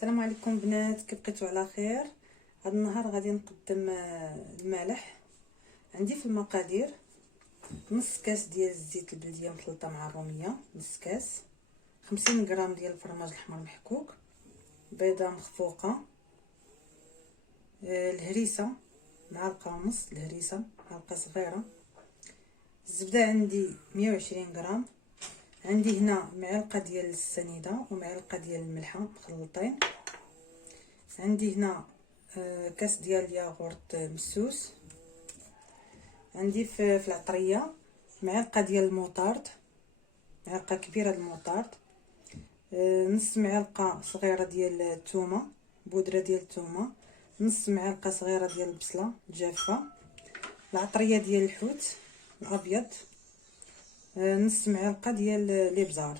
السلام عليكم بنات، كي بقيتوا على خير. هذا النهار غادي نقدم المالح. عندي في المقادير نص كاس ديال الزيت البلديه مخلطه مع الروميه، نص كاس 50 غرام ديال الفرماج الاحمر محكوك، بيضه مخفوقه، الهريسه معلقه ونص، الهريسه معلقه صغيره، الزبده عندي 120 غرام، عندي هنا معلقه ديال السنيده ومعلقه ديال الملحه مخلطين، عندي هنا كاس ديال الياغورت مسوس، عندي في العطريه معلقه ديال الموطارد، معلقه كبيره ديال الموطارد، نص معلقه صغيره ديال الثومه، بودره ديال الثومه، نص معلقه صغيره ديال البصله جافه، العطريه ديال الحوت الابيض، نص معلقه ديال الابزار.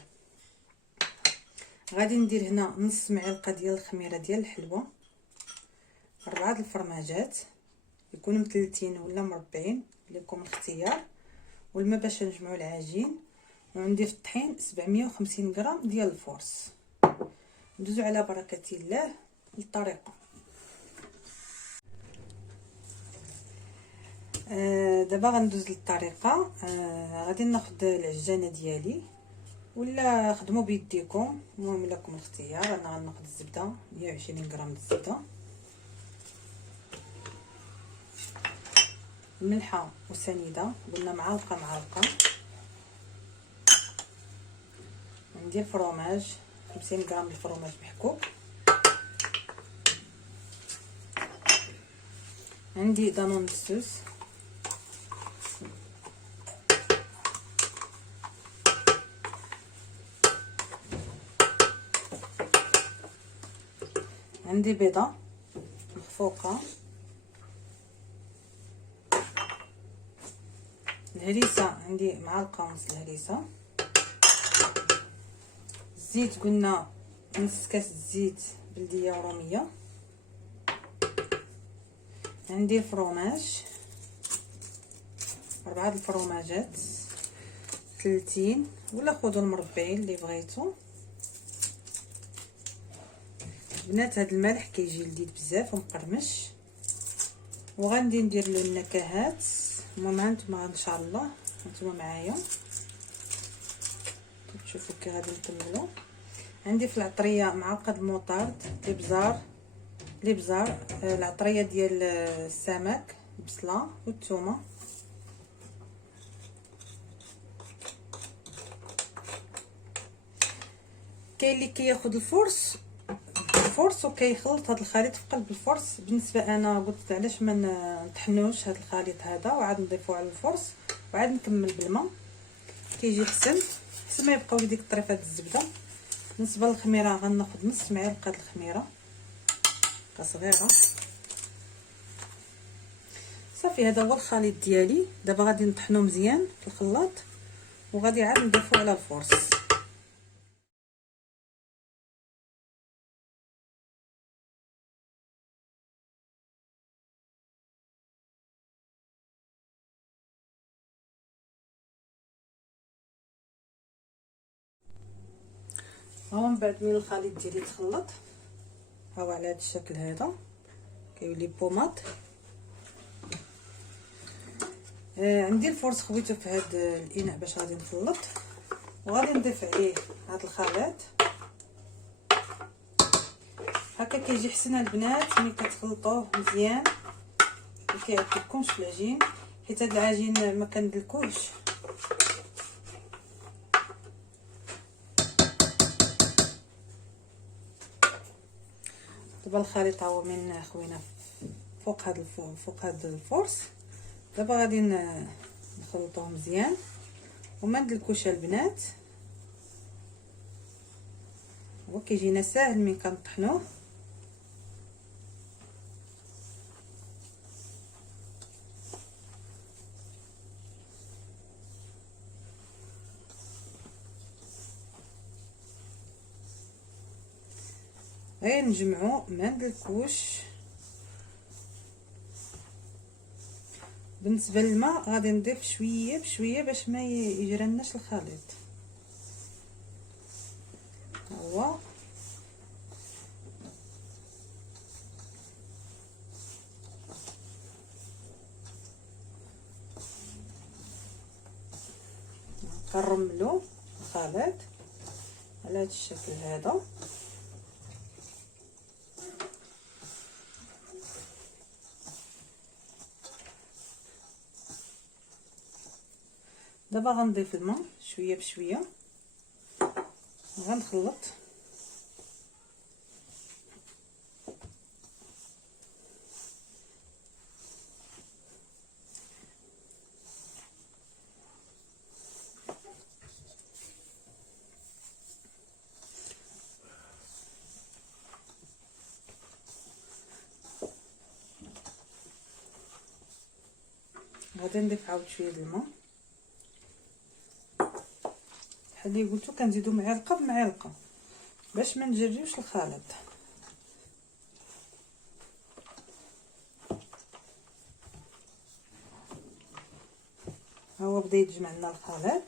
غادي ندير هنا نص معلقه ديال الخميره ديال الحلوه، 4 الفرماجات يكونوا مثلثين ولا مربعين لكم الاختيار، والماء باش نجمعوا العجين. وعندي في الطحين 750 غرام ديال الفورص. ندوزو على بركه الله للطريقه. دابا غندوز للطريقه. غادي ناخذ العجانه ديالي ولا خدموا بيديكم، المهم لكم الاختيار. انا غناخذ الزبده 120 غرام الزبده، الملحه وسنيده قلنا معلقه، ندير الفرماج 50 غرام الفرماج محكوك، عندي دانون مسوس، عندي بيضه مخفوقه، الهريسه عندي معلقه ونص الهريسه، الزيت قلنا نص كاس الزيت بلديه وروميه، عندي الفرماج 4 الفرماجات 30 ولا خذوا المربعين اللي بغيتو. بنات هذا الملح كيجي لذيذ بزاف ومقرمش، وغندي ندير له النكهات. المهم هانتوما ان شاء الله هانتوما معايا تشوفوا كي غادي نكملوا. عندي في العطريه معلقه الموطارد، الابزار، العطريه ديال السمك، البصله والثومه، كاين اللي كياخذ الفرص وكيخلط هذا الخليط في قلب الفرص. بالنسبه انا قلت علاش ما نطحنوش هذا الخليط هذا وعاد نضيفوه على الفرص وعاد نكمل بالماء، كيجي احسن ما يبقاو لي ديك الطريفات الزبده. بالنسبه للخميره غناخذ نص معلقه الخميره صغيره. صافي هذا هو الخليط ديالي. دابا غادي نطحنو مزيان في الخلاط وغادي عاد نضيفو على الفرص. ها من بعد من الخليط ديالي تخلط، ها هو على هذا الشكل هذا كيولي بوماط. عندي الفرص خويته في هذا الاناء باش غادي نخلط، وغادي نضيف عليه هذا الخليط. هكا كيجي حسن البنات ملي كتخلطوه مزيان، ما كيعجبكمش في العجين، حيت هذا العجين ما كندلكوش. دابا الخليط هو من خوينا فوق هذا الفرص. دابا غادي نخلطوه مزيان وما ندلكوش البنات. هو كيجينا ساهل ملي كنطحنوه. غير نجمعو ما ندلكوش. بالنسبه للماء غادي نضيف شويه بشويه باش ما يجرناش الخليط. هو كنرملو الخليط على هذا الشكل هذا. دابا غنضيف الماء شويه بشويه، غنخلط. غادي نضيف عاود شويه د الماء بحال اللي قلتو، كنزيدو معلقه بمعلقه باش ما نجريوش الخليط. ها هو بدا يتجمع لنا الخليط.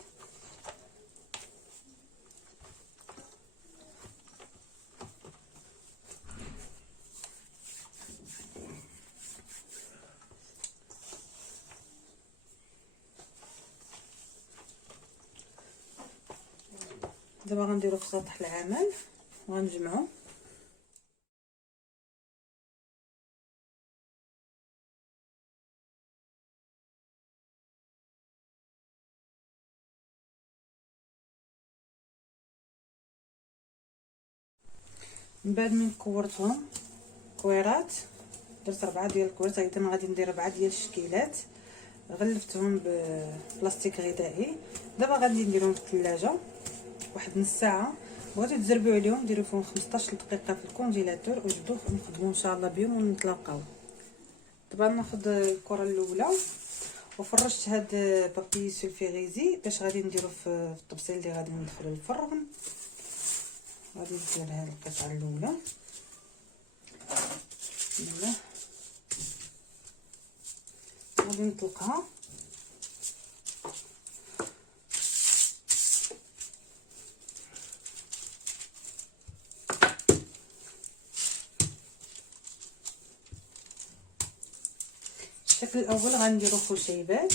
دابا غنديرو في سطح العمل وغنجمعو. من بعد من كورتهم كويرات، درت 4 ديال الكويرات، ايضا غادي ندير 4 ديال الشكيلات، غلفتهم ببلاستيك غذائي. دابا غادي نديرهم في الثلاجه واحد نص ساعه. بغيتو تزربوا عليهم ديروا فيهم 15 دقيقه في الكونجيلاتور وجبدوه نخدموا ان شاء الله بهم ونتلاقاو. دابا ناخذ الكره الاولى وفرشت هاد بابي سولفيغيزي باش غادي نديرو في الطبسيل اللي غادي ندخلو للفرن. غادي ندير هاد القطعه الاولى. بسم الله. غادي نطلقها. الشكل الاول غنديرو خشيبات،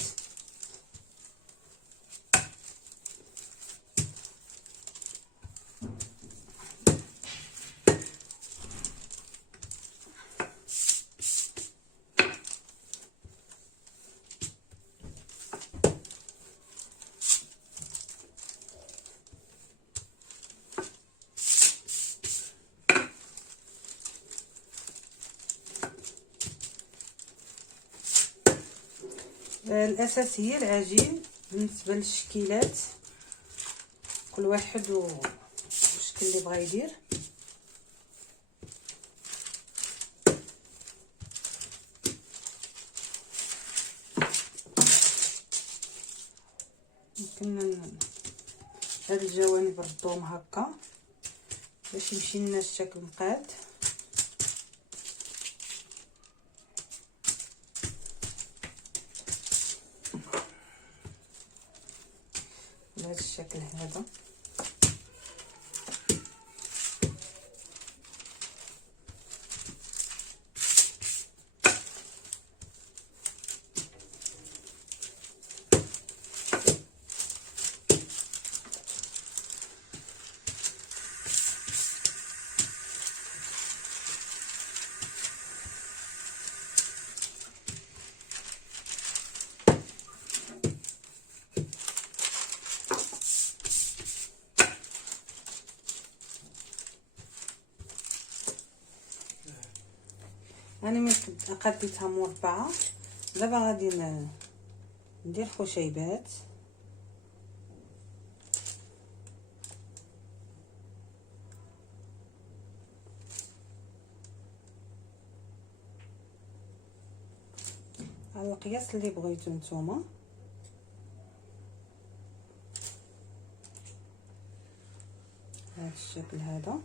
الاساس هي العجين. بالنسبه للشكيلات كل واحد والشكل اللي بغا يدير. ممكن هاد الجوانب نردوهم هكا باش يمشي لنا الشكل مقاد. بهذا الشكل هذا. راني من قديتها مربعه. دابا غادي ندير خشيبات. على القياس اللي بغيتو نتوما. هذا الشكل هذا.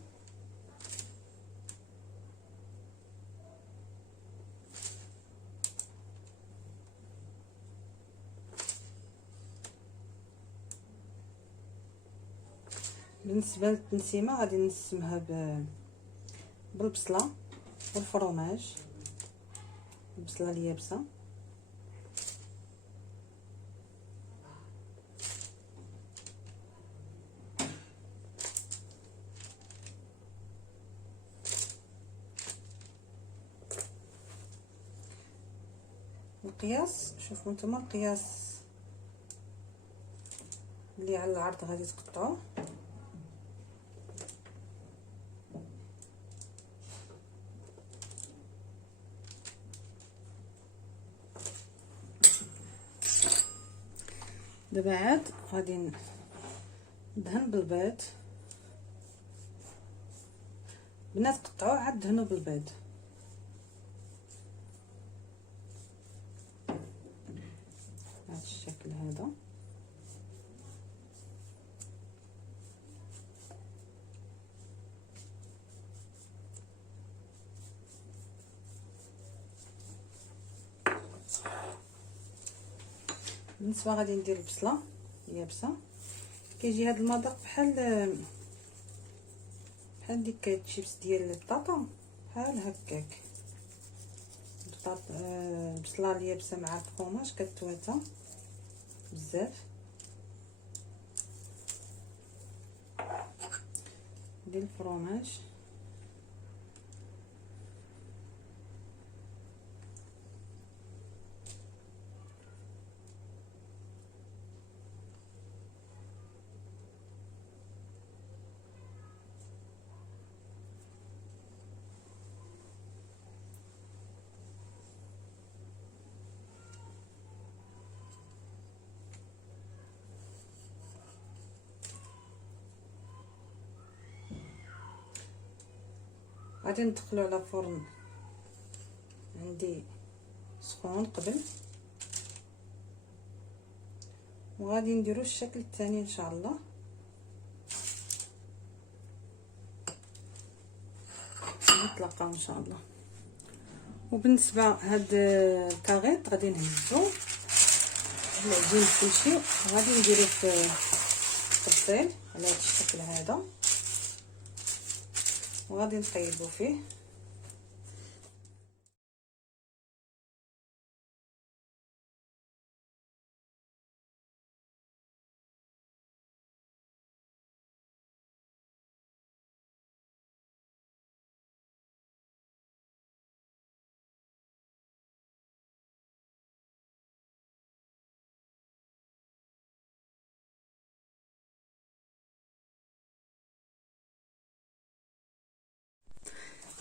بالنسبه للتنسيمه غادي نسمها بالبصله والفرماج، البصله اليابسه. القياس، شوفوا نتوما القياس اللي على العرض غادي تقطعوه. دابا عاد غادي ندهن بالبيض. بنات قطعوا عاد دهنوا بالبيض. بهذا الشكل هذا. بالنسبه غادي ندير البصله يابسه. كيجي هذا المذاق بحال ديك الشيبس ديال البطاطا، بحال هكاك. البصله اليابسه مع الفرماج كتواتى بزاف. ندير الفرماج غادي ندخلو على فرن عندي سخون قبل، وغادي نديرو الشكل الثاني ان شاء الله. نتلاقاو ان شاء الله. وبالنسبه هاد الكاغيط غادي نهزو العجين كلشي وغادي نديروه في الطبسيل على هاد الشكل هذا، وغادي نطيبو فيه.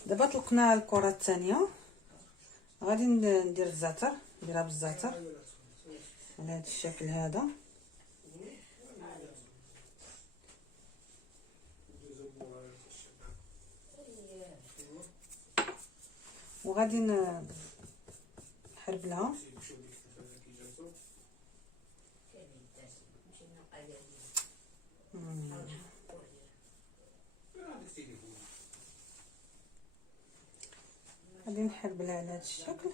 دابا طلقنا الكره الثانيه، غادي ندير الزعتر، نديرها بالزعتر على هذا الشكل هذا. وغادي نحربلها. غادي نحربلها على هذا الشكل.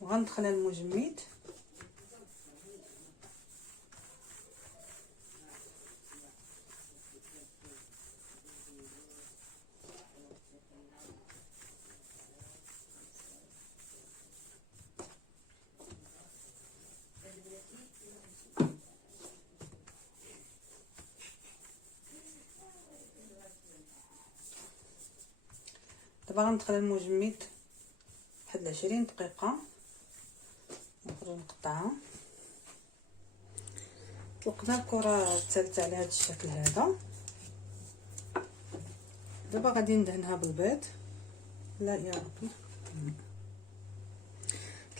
وغندخلها المجمد. دابا غندخل المجمد واحد 20 دقيقه، نخرج نقطعها. طلقنا الكره الثالثه على هذا الشكل هذا. دابا غادي ندهنها بالبيض. لا يا ربي،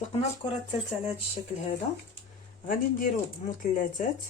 طلقنا الكره الثالثه على هذا الشكل هذا. غادي نديرو مثلثات.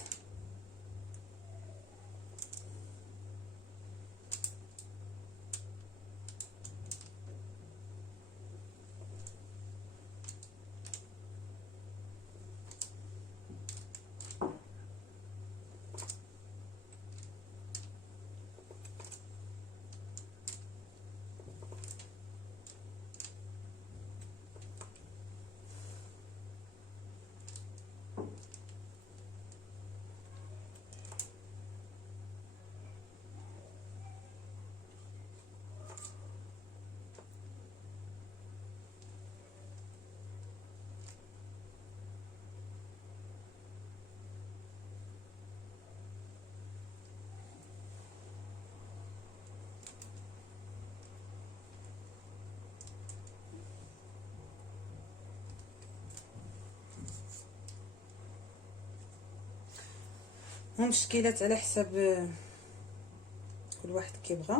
المهم التشكيلات على حسب كل واحد كيبغى.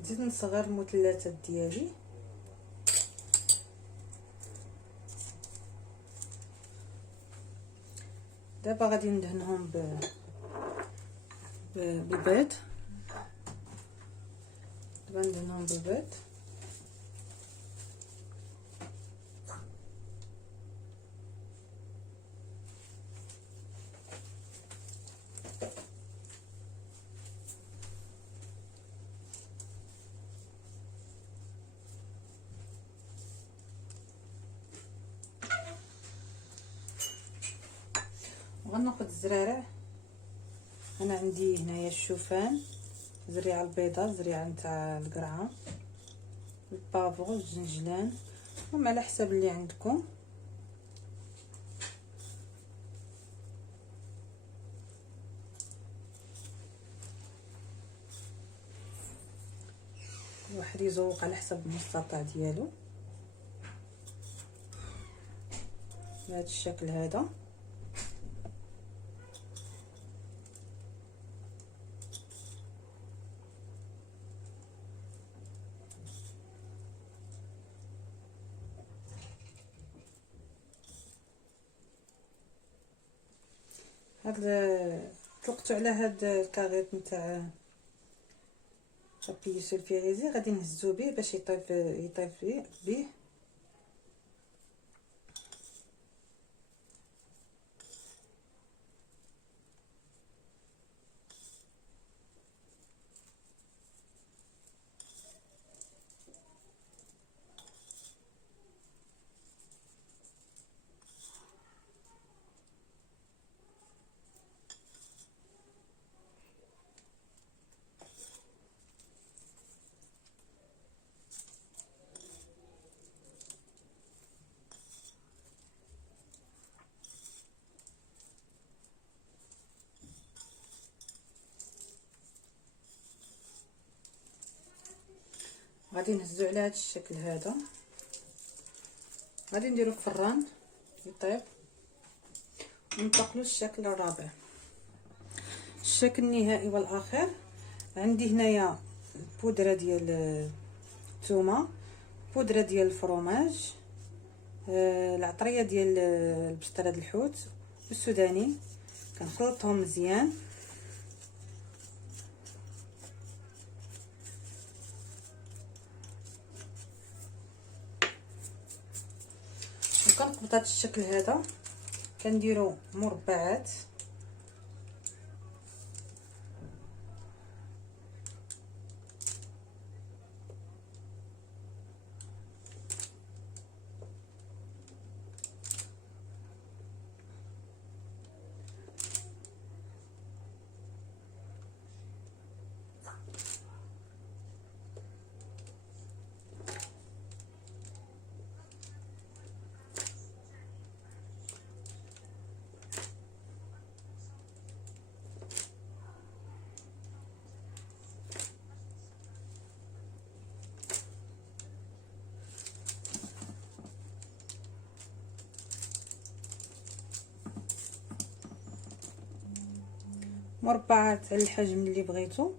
نزيد نصغر المثلثات ديالي. دابا غادي ندهنهم بالبيض. دابا ندهنهم بالبيض. وغناخد الزرارع. انا عندي هنايا الشوفان، زريعه البيضاء، زريعه نتاع القرعه، البافغ، الجنجلان، المهم على حسب اللي عندكم. الواحد يزوق على حسب المستطاع ديالو بهذا الشكل هذا. طلقتو على هاد الكاغيط نتاع لابي سولفيريزي، غادي نهزو به باش يطيب به. غادي نهزو على هذا الشكل هذا. غادي نديرو في الفران يطيب وننتقلوا للشكل الرابع. الشكل النهائي والاخير، عندي هنايا بودره ديال الثومه، بودره ديال الفرomage، العطريه ديال البسترة د الحوت والسوداني. كنخلطهم مزيان. وكنقبط هذا الشكل هذا، كنديرو مربعات. مربعات على الحجم اللي بغيتو.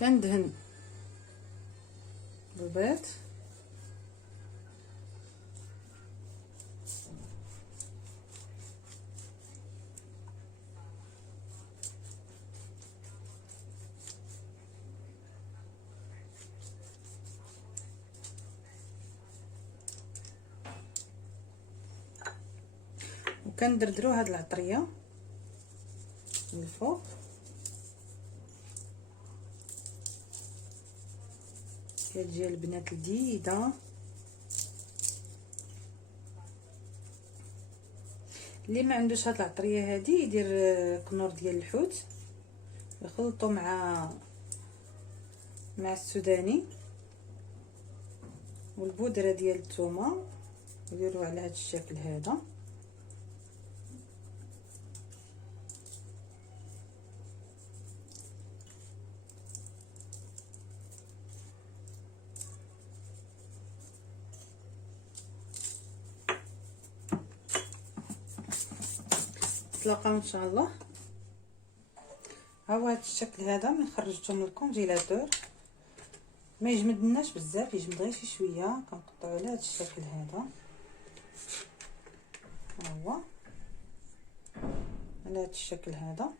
كندهن البيض وكندردرو هاد العطريه من الفوق كتجي البنات لذيذه. اللي ما عندوش هاد العطريه هادي يدير كنور ديال الحوت يخلطو مع السوداني والبودره ديال الثومه يديروا على هاد الشكل هذا. نتلاقاو ان شاء الله. ها هو هاد الشكل هذا من خرجته من الكونجيلاتور، ما يجمدناش بزاف، يجمد غير شي شويه. كنقطعوا على هاد الشكل هذا، ها هو على هاد الشكل هذا.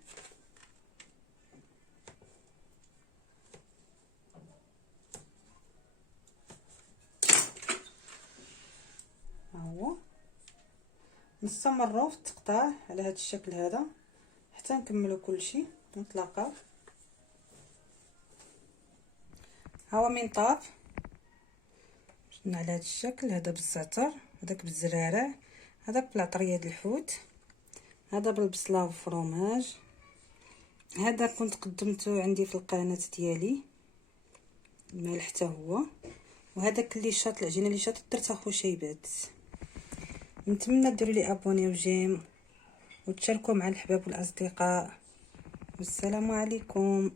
ها هو نستمروا في التقطاع على هاد الشكل هذا حتى نكملوا كلشي. نتلاقاو. ها هو منطاب شفنا على هاد الشكل هذا بالزعتر، هذاك بالزرارع، هذاك بالعطريه د الحوت، هذا بالبصله وفرomage. هذا كنت قدمته عندي في القناه ديالي المالح حتى هو. وهذاك اللي شاط العجينه اللي شاط درتها خشيبات. نتمنى ديروا لي ابوني وجيم وتشاركوا مع الحباب والاصدقاء. والسلام عليكم.